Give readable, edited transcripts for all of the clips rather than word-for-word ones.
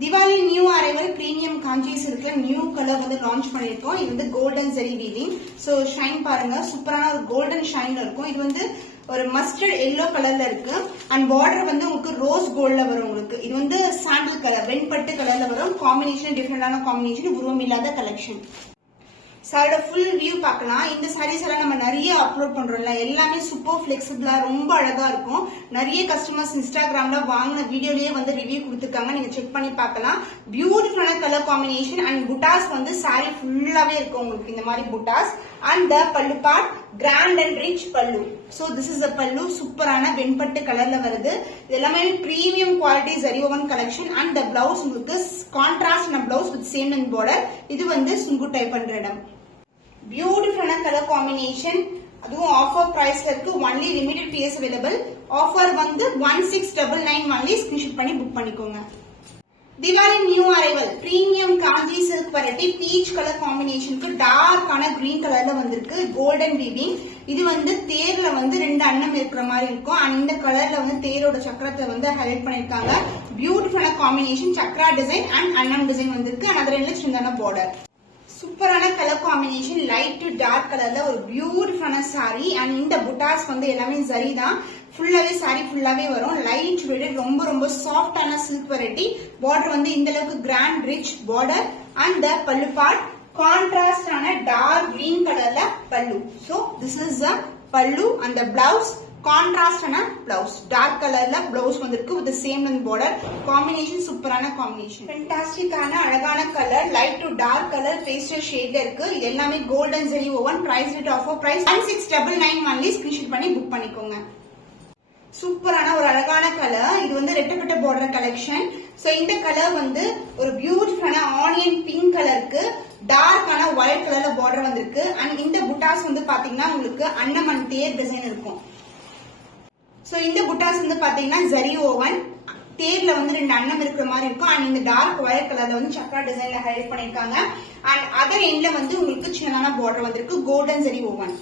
Diwali new arrival premium kanchis irukla new color வந்து launch பண்ணிருக்கோம். இது வந்து golden zari weaving. So shine பாருங்க சூப்பரான ஒரு golden shine இருக்கும். இது வந்து ஒரு mustard yellow கலர்ல இருக்கு and border வந்து உங்களுக்கு ரோஸ் கோல்ட்ல வரும் உங்களுக்கு. இது வந்து சாண்டல் கலர் வெண்பட்டு கலர்ல வரும். காம்பினேஷன் டிஃபரெண்டான காம்பினேஷன் உருவம் இல்லாத கலெக்ஷன். சாரோட ஃபுல் வியூ பார்க்கலாம். இந்த சாரீஸ் எல்லாம் நம்ம நிறைய அப்லோட் பண்றோம்ல, எல்லாமே சூப்பர் ஃபிளெக்சிபிளா ரொம்ப அழகா இருக்கும். நிறைய கஸ்டமர்ஸ் இன்ஸ்டாகிராம்ல வாங்கின வீடியோலயே வந்து ரிவ்யூ கொடுத்துருக்காங்க, நீங்க செக் பண்ணி பார்க்கலாம். பியூட்டிஃபுல்லான கலர் காம்பினேஷன் அண்ட் புட்டாஸ் வந்து சாரி ஃபுல்லாவே இருக்கும் உங்களுக்கு இந்த மாதிரி புட்டாஸ். And the pallu part grand and rich pallu. So this is the pallu, சூப்பரான வெண்பட்டு கலர்ல வருது. இது எல்லாமே premium quality zari woven collection. And the blouse உங்களுக்கு contrast blouse with same and border. இது வந்து சுங்கு டைப் பண்ற இடம். பியூட்டிஃபுல்லான கலர் காம்பினேஷன், அதுவும் ஆஃபர் பிரைஸ்ல இருக்கு. Only limited piece available. Offer வந்து 1699 ஒன்லி. ஸ்கிரீன்ஷாட் பண்ணி புக் பண்ணிக்கோங்க. Diwali new arrival premium kanji silk variety peach color காம்பினேஷனுக்கு டார்க்கான கிரீன் கலர்ல வந்திருக்கு. Golden weaving. இது வந்து தேர்ல வந்து ரெண்டு அன்னம் இருக்கிற மாதிரி இருக்கும். அண்ட் இந்த கலர்ல வந்து தேரோட சக்கரத்தை வந்து ஹைலைட் பண்ணிருக்காங்க. பியூட்டிஃபுல்லான combination, chakra design and annam design வந்திருக்கு. அண்ட் அதுல என்ன சின்னதான பார்டர். சூப்பரான colour combination, light to dark கலர்ல ஒரு பியூட்டிஃபுல்லான சாரி. அண்ட் இந்த புட்டாஸ் வந்து எல்லாமே ஜரி தான். ஃபுல்லாவே சாரி ஃபுல்லாவே வரும். லைட் வெயிட், ரொம்ப ரொம்ப சாஃப்டான சில்க் வெரைட்டி. பார்டர் வந்து இந்த அளவுக்கு grand rich border. And the pallu part கான்ட்ராஸ்டான dark green கலர்ல பல்லு. So this is the pallu. And the blouse கான்ட்ராஸ்டான பிளவுஸ், டார்க் கலர்ல பிளவுஸ் வந்திருக்கு with same and border. Combination சூப்பரான காம்பினேஷன், ஃபென்டாஸ்டிக்கான அழகான colour, light to dark colour pastel ஷேட்ல இருக்கு. இது எல்லாமே golden zari woven. Price with offer price 1699 only. Screenshot பண்ணி புக் பண்ணிக்கோங்க. சூப்பரான ஒரு அழகான கலர். இது வந்து ரெட்டப்பட்ட பார்டர் கலெக்ஷன். சோ இந்த கலர் வந்து ஒரு பியூட்டிஃபுல்லான ஆனியன் பிங்க் கலருக்கு டார்க்கான ஒயிட் கலர்ல பார்டர் வந்திருக்கு. அண்ட் இந்த புட்டாஸ் வந்து பாத்தீங்கன்னா உங்களுக்கு அன்னமன் தேர் டிசைன் இருக்கும். சோ இந்த புட்டாஸ் வந்து பாத்தீங்கன்னா ஜரி ஓவன். தேர்ல வந்து ரெண்டு அன்னம் இருக்கிற மாதிரி இருக்கும். அண்ட் இந்த டார்க் ஒயிட் கலர்ல வந்து சக்ரா டிசைன்ல ஹைலைட் பண்ணிருக்காங்க. அண்ட் அதர் எண்ட்ல வந்து உங்களுக்கு சின்னதான பார்டர் வந்திருக்கு. Golden zari woven.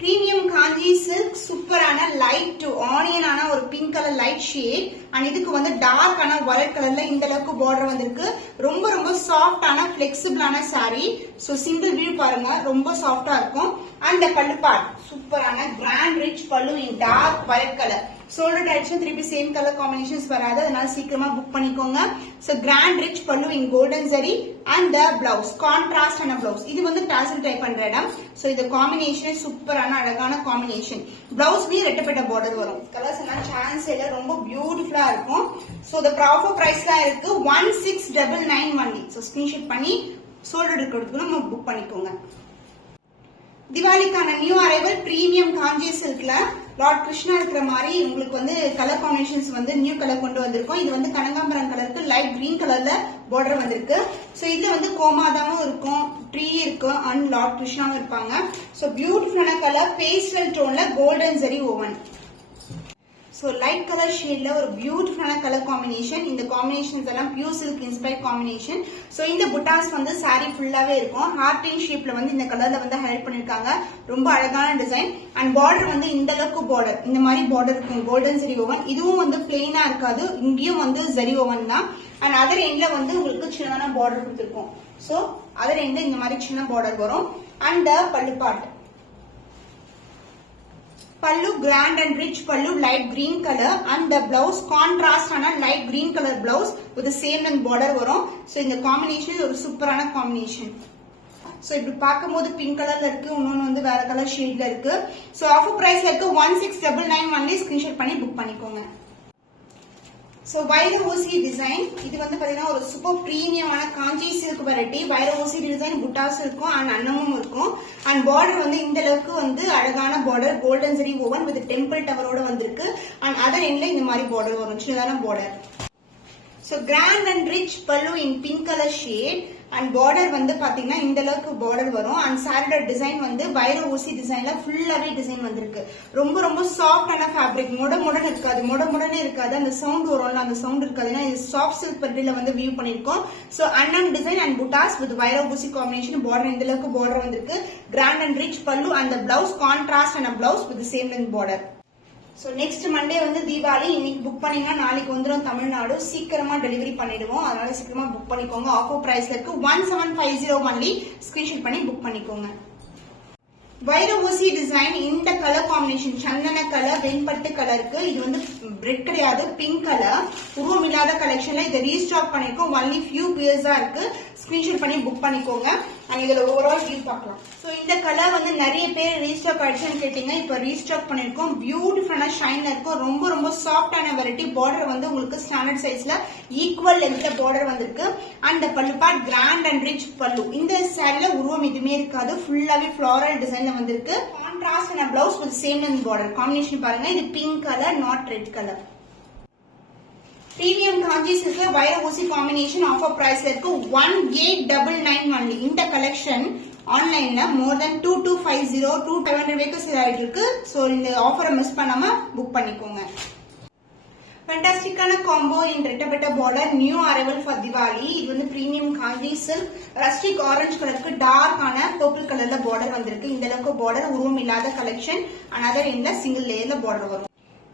Premium Kanchi silk, சூப்பரான லைட் டு ஆனியனான ஒரு pink colour light shade. And இதுக்கு வந்து டார்க்கான ஒயிட் கலர்ல இந்த அளவுக்கு பார்டர் வந்திருக்கு. ரொம்ப ரொம்ப சாஃப்டான பிளெக்சிபிளான சாரி. சோ சிங்கிள் வியூ பாருங்க, ரொம்ப சாஃப்டா இருக்கும். அண்ட் பல்லு பார்ட் சூப்பரான grand rich pallu in dark white colour. Shoulder direction திருப்பி சேம் கலர் காம்பினேஷன்ஸ் வராது, அதனால சீக்கிரமா புக் பண்ணிக்கோங்க. So grand rich pallu in golden zari. And the blouse contrast ஆன பிளவுஸ். இது வந்து டாசல் டைப் பண்ற இடம். சோ இந்த காம்பினேஷன் சூப்பரான அழகான காம்பினேஷன். பிளவுஸ்லயும் ரெட்டப்பட்ட பார்டர் வரும். கலர்ஸ் எல்லாம் சான்ஸ் இல்ல, ரொம்ப பியூட்டிஃபுல்லா இருக்கும். சோ இந்த ஆஃபர் பிரைஸ்லாம் இருக்கு 1699 ஒன்லி. சோ ஸ்கிரீன்ஷாட் பண்ணி சோல்டர் இருக்கிறதுக்கு நம்ம புக் பண்ணிக்கோங்க. திவாலிக்கான new arrival premium Kanchi சில்க்ல Lord Krishna இருக்கிற மாதிரி உங்களுக்கு வந்து கலர் காம்பினேஷன்ஸ் வந்து நியூ கலர் கொண்டு வந்திருக்கும். இது வந்து கனகாம்பரம் கலருக்கு லைட் கிரீன் கலர்ல பார்டர் வந்திருக்கு. சோ இதுல வந்து கோமாதாவும் இருக்கும், ட்ரீ இருக்கும் அண்ட் லார்ட் கிருஷ்ணாவும் இருப்பாங்க. சோ பியூட்டிஃபுல்லான கலர் பேஸ்டல் டோன்ல golden zari woven. So light colour ஷேட்ல ஒரு பியூட்டிஃபுல்லான கலர் காம்பினேஷன். இந்த காம்பினேஷன்ஸ் எல்லாம் pure silk inspired combination. So இந்த புட்டாஸ் வந்து சாரி ஃபுல்லாவே இருக்கும். ஹார்டின் ஷேப்ல வந்து இந்த கலர்ல வந்து ஹைலைட் பண்ணிருக்காங்க. ரொம்ப அழகான டிசைன். அண்ட் பார்டர் வந்து இந்த அளவுக்கு பார்டர், இந்த மாதிரி பார்டர் இருக்கும். Golden zari woven. இதுவும் வந்து பிளெயினா இருக்காது, இங்கேயும் வந்து ஜரி ஓவன் தான். அண்ட் அதர் எண்ட்ல வந்து உங்களுக்கு சின்னதான பார்டர் கொடுத்துருக்கும். சோ அதர் எண்ட்ல இந்த மாதிரி சின்ன பார்டர் வரும். And pallu part pallu grand and rich pallu light green color and the blouse contrast ஆன light green color blouse with the same and border வரும். so இந்த combination ஒரு சூப்பரான combination. so இப்படி பார்க்கும்போது பிங்க் கலர்ல இருக்கு, இன்னொன்னு வந்து வேற கலர் ஷேட்ல இருக்கு. so ஆஃபர் பிரைஸ்ல இருக்கு 1699 ஒன்லி. ஸ்கிரீன்ஷாட் பண்ணி புக் பண்ணிக்கோங்க. சோ வைர ஊசி டிசைன். இது வந்து பாத்தீங்கன்னா ஒரு சூப்பர் பிரீமியமான காஞ்சி சில்க் வெரைட்டி. வைர ஊசி டிசைன் புட்டாஸ் இருக்கும் அண்ட் அன்னமும் இருக்கும். அண்ட் பார்டர் வந்து இந்த அளவுக்கு வந்து அழகான border golden zari woven with temple டவரோட வந்திருக்கு. அண்ட் அதர் எண்ட்ல இந்த மாதிரி பார்டர் வரும், சின்னதான border. So grand and rich pallu in pink colour shade. And border வந்து பாத்தீங்கன்னா இந்த அளவுக்கு பார்டர் வரும். அண்ட் சாரியோட டிசைன் வந்து வைர ஊசி டிசைன்ல ஃபுல்லாவே டிசைன் வந்திருக்கு. ரொம்ப ரொம்ப சாஃப்டான ஃபேப்ரிக். முடமுடன் இருக்காது, முடமுடனே இருக்காது. அந்த சவுண்ட் வரும்ல, அந்த சவுண்ட் இருக்காது. ஏன்னா இது சாஃப்ட் சில்க் பட்டில வந்து வியூ பண்ணிருக்கோம். சோ அன்னம் டிசைன் அண்ட் புட்டாஸ் வித் வைர ஊசி காம்பினேஷன். பார்டர் இந்த அளவுக்கு பார்டர் வந்திருக்கு. கிராண்ட் அண்ட் ரிச் பல்லு and blouse contrast and blouse with same length border. So next Monday வந்து தீபாவளி. இன்னைக்கு புக் பண்ணீங்கன்னா நாளைக்கு வந்துடும் தமிழ்நாடு. சீக்கிரமா டெலிவரி பண்ணிடுவோம், அதனால சீக்கிரமா புக் பண்ணிக்கோங்க. ஆஃபர் பிரைஸ்ல இருக்கு. 1750 ஒன்லி. ஸ்கிரீன்ஷாட் பண்ணி புக் பண்ணிக்கோங்க. வைர ஊசி டிசைன். இந்த கலர் காம்பினேஷன் சந்தன கலர், வெண்பட்டு கலருக்கு. இது வந்து ரெட் கிடையாது, பிங்க் கலர். உருவம் இல்லாத கலெக்ஷன்ல இதை ரீஸ்டாக் பண்ணிருக்கோம். ஒன்லி ஃபியூ பியர்ஸா இருக்கு. ஸ்கிரீன்ஷாட் பண்ணி புக் பண்ணிக்கோங்க. அண்ட் இதுல ஓவரால் வியூ பார்க்கலாம். ஸோ இந்த கலர் வந்து நிறைய பேர் ரீஸ்டாக் ஆயிடுச்சுன்னு கேட்டீங்க. இப்போ ரீஸ்டாக் பண்ணிருக்கோம். பியூட்டிஃபுல்லான ஷைன்ல இருக்கும். ரொம்ப ரொம்ப சாஃப்டான வெரைட்டி. பார்டர் வந்து உங்களுக்கு ஸ்டாண்டர்ட் சைஸ்ல ஈக்குவல் லென்த்ல பார்டர் வந்திருக்கு. And pallu part grand and rich பல்லு. இந்த சாரில உருவம் எதுவுமே இருக்காது, ஃபுல்லாவே ஃபிளாரல் டிசைன்ல வந்திருக்கு. Contrast and blouse with same length border. Combination பாருங்க, இது pink colour, not red colour. Premium Kanchi சில்க்ல வைர ஊசி காம்பினேஷன் ஆஃபர் பிரைஸ்ல இருக்கு. 1899 ஒன்லி. இந்த கலெக்ஷன் ஆன்லைன்ல மோர் தென் 2250 2500 வரைக்கும் சேல் ஆயிட்டு இருக்கு. சோ இந்த ஆஃபரை மிஸ் பண்ணாம புக் பண்ணிக்கோங்க. ஃபேண்டாஸ்டிக்கான காம்போ இன் ரெட்டபெட்ட border. New arrival for Diwali. இது வந்து premium Kanchi silk. Rustic orange கலருக்கு டார்க்கான பர்பிள் கலர்ல பார்டர் வந்திருக்கு. இந்த அளவுக்கு பார்டர் உருவம் இல்லாத கலெக்ஷன். அனதர் இந்த சிங்கிள் லேயர்ல பார்டர் வரும்.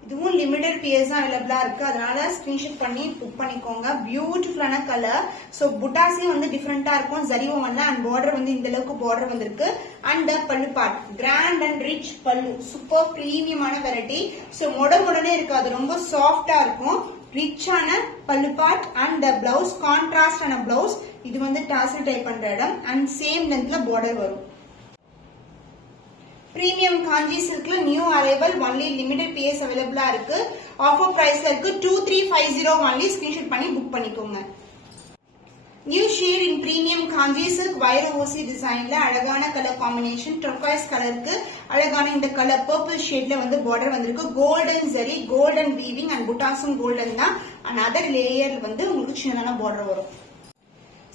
இதுவும் லிமிடெட் பியர்ஸ் தான் அவைலபிளா இருக்கு, அதனால ஸ்கிரீன்ஷாட் பண்ணி புக் பண்ணிக்கோங்க. பியூட்டிஃபுல்லான கலர். ஸோ புட்டாஸே வந்து டிஃப்ரெண்டா இருக்கும். ஜரி ஓவன்ல அண்ட் பார்டர் வந்து இந்த அளவுக்கு பார்டர் வந்திருக்கு. And pallu part grand and rich pallu. Super பிரீமியமான வெரைட்டி. ஸோ முடனே இருக்காது, ரொம்ப சாஃப்டா இருக்கும். ரிச்சான பல்லு பார்ட் அண்ட் பிளவுஸ் கான்ட்ராஸ்டான பிளவுஸ். இது வந்து டாசல் டைப் பண்ற இடம். அண்ட் சேம் லென்த்ல பார்டர் வரும். பிரீமியம் காஞ்சி சில்க்ல new arrival. Only limited piece அவைலபிளா இருக்கு. ஆஃபர் பிரைஸ்ல இருக்கு. 2350 ஒன்லி. ஸ்கிரீன்ஷாட் பண்ணி புக் பண்ணிக்கோங்க. New shade in premium Kanchi silk வைர ஊசி டிசைன்ல அழகான கலர் காம்பினேஷன். டர்காய்ஸ் கலருக்கு அழகான இந்த கலர் பர்பிள் ஷேட்ல வந்து பார்டர் வந்திருக்கு. Golden zari, golden weaving and புட்டாஸும் கோல்டன் தான். அண்ட் அதர் லேயர் வந்து உங்களுக்கு சின்னதான பார்டர் வரும்.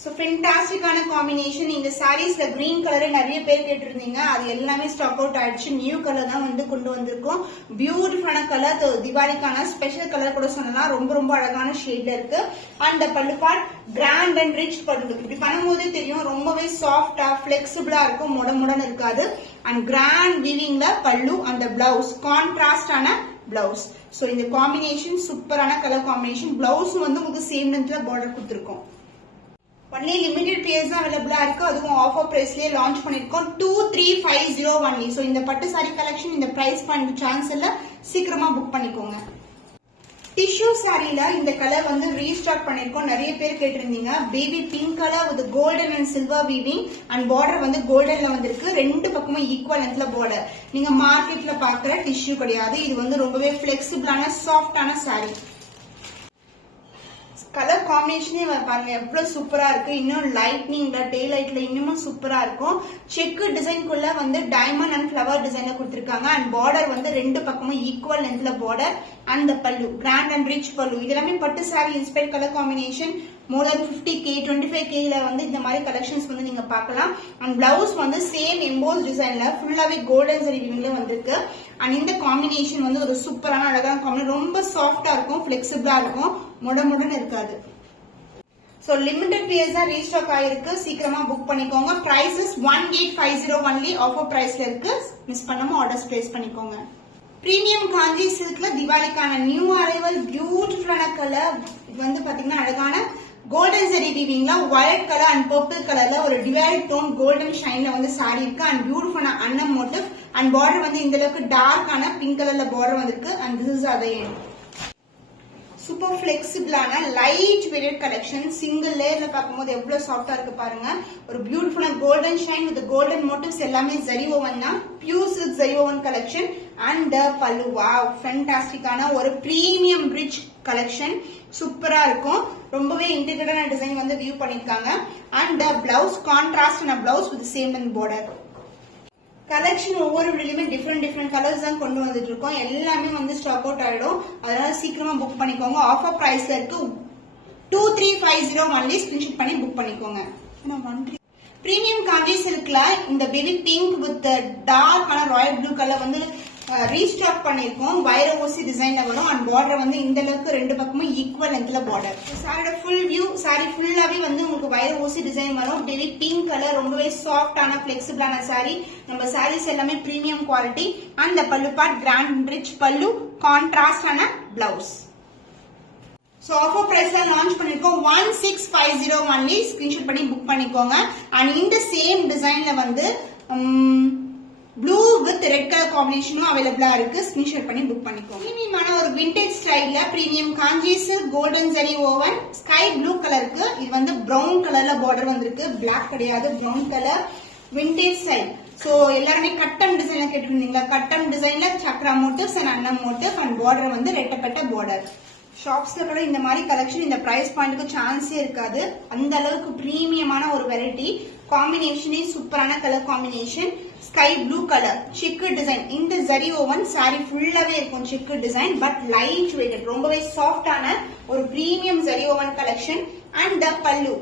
ஸோ ஃபென்டாஸ்டிக்கான காம்பினேஷன். இந்த சாரீஸ்ல கிரீன் கலரே நிறைய பேர் கேட்டிருந்தீங்க, அது எல்லாமே ஸ்டாக் அவுட் ஆயிடுச்சு. நியூ கலர் தான் வந்து கொண்டு வந்திருக்கோம். பியூட்டிஃபுல்லான கலர். திவாலிக்கான ஸ்பெஷல் கலர் கூட சொல்லலாம். ரொம்ப ரொம்ப அழகான ஷேட்ல இருக்கு. And pallu part grand and rich பல்லு. இப்படி பண்ணும்போது தெரியும், ரொம்பவே சாஃப்டா பிளெக்சிபிளா இருக்கும், முடமுடன் இருக்காது. அண்ட் கிராண்ட் வீவிங்ல பல்லு. அந்த பிளவுஸ் கான்ட்ராஸ்டான பிளவுஸ். ஸோ இந்த காம்பினேஷன் சூப்பரான கலர் காம்பினேஷன். பிளவுஸ் வந்து உங்களுக்கு சேம் லென்த்ல பார்டர் கொடுத்துருக்கோம். ஒன்லி லிமிடெட் பீஸ் தான் அவைலபிளா இருக்கு. அதுவும் ஆஃபர் பிரைஸ்லயே லான்ச் பண்ணிருக்கோம். 2350 ஒன்லி. சோ இந்த பட்டு சாரி கலெக்ஷன் இந்த பிரைஸ் பண்ண சான்ஸ் இல்ல, சீக்கிரமா புக் பண்ணிக்கோங்க. டிஷ்யூ சாரில இந்த கலர் வந்து ரீஸ்டாக் பண்ணிருக்கோம். நிறைய பேர் கேட்டிருந்தீங்க. Baby pink colour with golden and silver weaving and border வந்து கோல்டன்ல வந்திருக்கு. ரெண்டு பக்கமும் ஈக்குவல் லென்த்ல பார்டர். நீங்க மார்க்கெட்ல பாக்குற டிஷ்யூ கிடையாது. இது வந்து ரொம்பவே பிளெக்சிபிளான சாஃப்டான சாரி. கலர் காம்பினேஷனே பாருங்க எவ்வளவு சூப்பரா இருக்கு. இன்னும் லைட்னிங்ல டே லைட்ல இன்னமும் சூப்பரா இருக்கும். செக் டிசைன்குள்ள வந்து டைமண்ட் அண்ட் ஃபிளவர் டிசைன்ல கொடுத்திருக்காங்க. அண்ட் பார்டர் வந்து ரெண்டு பக்கமும் ஈக்குவல் லென்த்ல பார்டர். அண்ட் பல்லு கிராண்ட் அண்ட் ரிச் பல்லு. இதெல்லாமே பட்டு சாரி இன்ஸ்பயர்ட் கலர் காம்பினேஷன். மோர் தென் 50K 25K வந்து இந்த மாதிரி கலெக்ஷன்ஸ் வந்து நீங்க பார்க்கலாம். அண்ட் பிளவுஸ் வந்து சேம் எம்போஸ் டிசைன்ல ஃபுல்லாவே கோல்டன் சரி வீவிங்ல வந்திருக்கு. அண்ட் இந்த காம்பினேஷன் வந்து ஒரு சூப்பரான அழகான காம்பினேஷன். ரொம்ப சாஃப்டா இருக்கும், பிளெக்சிபிளா இருக்கும், முடமுடன் இருக்காது. சோ லிமிடெட் பீஸ் தான் ரீஸ்டாக் ஆயிருக்கு. சீக்கிரமா புக் பண்ணிக்கோங்க. Prices 1850 only. ஆஃபர் பிரைஸ்ல இருக்கு. மிஸ் பண்ணாம ஆர்டர்ஸ் பிளேஸ் பண்ணிக்கோங்க. பிரீமியம் காஞ்சி சில்க்ல திவாலிக்கான நியூ அரைவல். பியூட்டிஃபுல்லான கலர். இது வந்து பாத்தீங்கன்னா அழகான கோல்டன் ஜரி வீவிங்ல ஒயிட் கலர் அண்ட் பர்பிள் கலர்ல ஒரு டிவைட் டோன் கோல்டன் ஷைன்ல வந்து சாரி இருக்கு. அண்ட் பியூட்டிஃபுல்லான அன்னம் மோட்டிவ். அண்ட் பார்டர் வந்து இந்த அளவுக்கு டார்க்கான பிங்க் கலர்ல பார்டர் வந்திருக்கு. And this is other end. Super பிளெக்சிபிளான லைட் வெயிட் கலெக்ஷன். சிங்கிள் லேயர்ல பார்க்கும்போது எவ்வளவு சாஃப்டா இருக்கு பாருங்க. ஒரு பியூட்டிஃபுல்லான golden shine with golden motifs. எல்லாமே ஜரி ஓவன் தான். Pure silk zari woven collection. And pallu wow ஃபேண்டாஸ்டிக்கான ஒரு பிரீமியம் ரிச் கலெக்ஷன். சூப்பரா இருக்கும். ரொம்பவே இன்டிகிரேட்டான டிசைன் வந்து வியூ பண்ணிருக்காங்க. அண்ட் blouse contrast blouse with same and border. Collection ஒவ்வொரு வீடியோலயுமே டிஃப்ரெண்ட் கலர்ஸ் தான் கொண்டு வந்துட்டு இருக்கோம். எல்லாமே வந்து ஸ்டாக் அவுட் ஆயிடும். அதனால சீக்கிரமா புக் பண்ணிக்கோங்க. ஆஃபர் பிரைஸ்ல இருக்கு. 2350 ஒன்லி. ஸ்கிரீன்ஷாட் பண்ணி புக் பண்ணிக்கோங்க. பிரீமியம் காஞ்சி சில்க்ல இந்த பேபி பிங்க் வித் டார்க்கான ராயல் ப்ளூ கலர் வந்து ரீஸ்டாக் பண்ணிருக்கோம். வைர ஊசி டிசைன்ல வரும். அண்ட் பார்டர் வந்து இந்த அளவுக்கு ரெண்டு பக்கமும் ஈக்குவல் லென்த்ல பார்டர். சாரியோட ஃபுல் வியூ. சாரி ஃபுல்லாவே வந்து உங்களுக்கு வைர ஊசி டிசைன் வரும். Baby pink colour. ரொம்பவே சாஃப்டான பிளெக்சிபிளான சாரி. நம்ம சாரீஸ் எல்லாமே பிரீமியம் குவாலிட்டி. அந்த பல்லு பார்ட் கிராண்ட் ரிச் பல்லு. கான்ட்ராஸ்டான பிளவுஸ். ஸோ ஆஃபர் பிரைஸ்ல லான்ச் பண்ணிருக்கோம் 1650 ஒன்லி. ஸ்கிரீன்ஷாட் பண்ணி புக் பண்ணிக்கோங்க. அண்ட் இந்த சேம் டிசைன்ல வந்து ப்ளூ வித் ரெட் கலர் காம்பினேஷனும் அவைலபிளா இருக்கு. ஸ்கிரீன்ஷாட் பண்ணி புக் பண்ணிக்கோங்க. பிரீமியமான ஒரு விண்டேஜ் ஸ்டைல்ல premium Kanchi silk golden zari woven sky blue கலருக்கு. இது வந்து பிரவுன் கலர்ல பார்டர் வந்திருக்கு, பிளாக் கிடையாது, brown colour vintage style. So எல்லாருமே கட்டம் டிசைன்ல கேட்டிருந்தீங்க. கட்டம் டிசைன்ல சக்ரா மோட்டிவ்ஸ் அண்ட் அன்னம் மோட்டிவ் அண்ட் பார்டர் வந்து ரெட்டப்பட்ட பார்டர். ஷாப்ஸ்ல கூட இந்த மாதிரி கலெக்ஷன் இந்த பிரைஸ் பாயிண்ட்டுக்கு சான்ஸே இருக்காது. அந்த அளவுக்கு பிரீமியமான ஒரு வெரைட்டி. காம்பினேஷனே சூப்பரான colour combination. Sky blue colour சிக்கு டிசைன். இந்த ஜரி ஓவன் சாரி ஃபுல்லாவே இருக்கும் சிக்கு டிசைன், பட் லைட் வெயிட்டட், ரொம்பவே சாஃப்டான ஒரு premium zari woven collection. And the pallu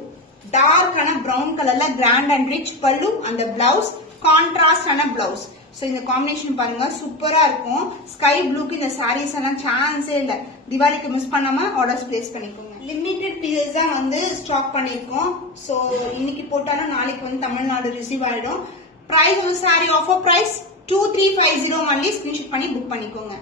டார்க்கான பிரவுன் கலர்ல கிராண்ட் அண்ட் ரிச் பல்லு. அந்த பிளவுஸ் கான்ட்ராஸ்டான பிளவுஸ். சோ இந்த காம்பினேஷன் பாருங்க சூப்பரா இருக்கும். ஸ்கை ப்ளூக்கு இந்த சாரீஸ் எல்லாம் சான்ஸே இல்ல. திவாலிக்கு மிஸ் பண்ணாம ஆர்டர்ஸ் பிளேஸ் பண்ணிக்கோங்க. லிமிடெட் பீசஸ் தான் வந்து ஸ்டாக் பண்ணிருக்கோம். சோ இன்னைக்கு போட்டாலும் நாளைக்கு வந்து தமிழ்நாடு ரிசீவ் ஆயிடும். பிரைஸ் வந்து sorry offer price 2350 only. Screenshot பண்ணி புக் பண்ணிக்கோங்க.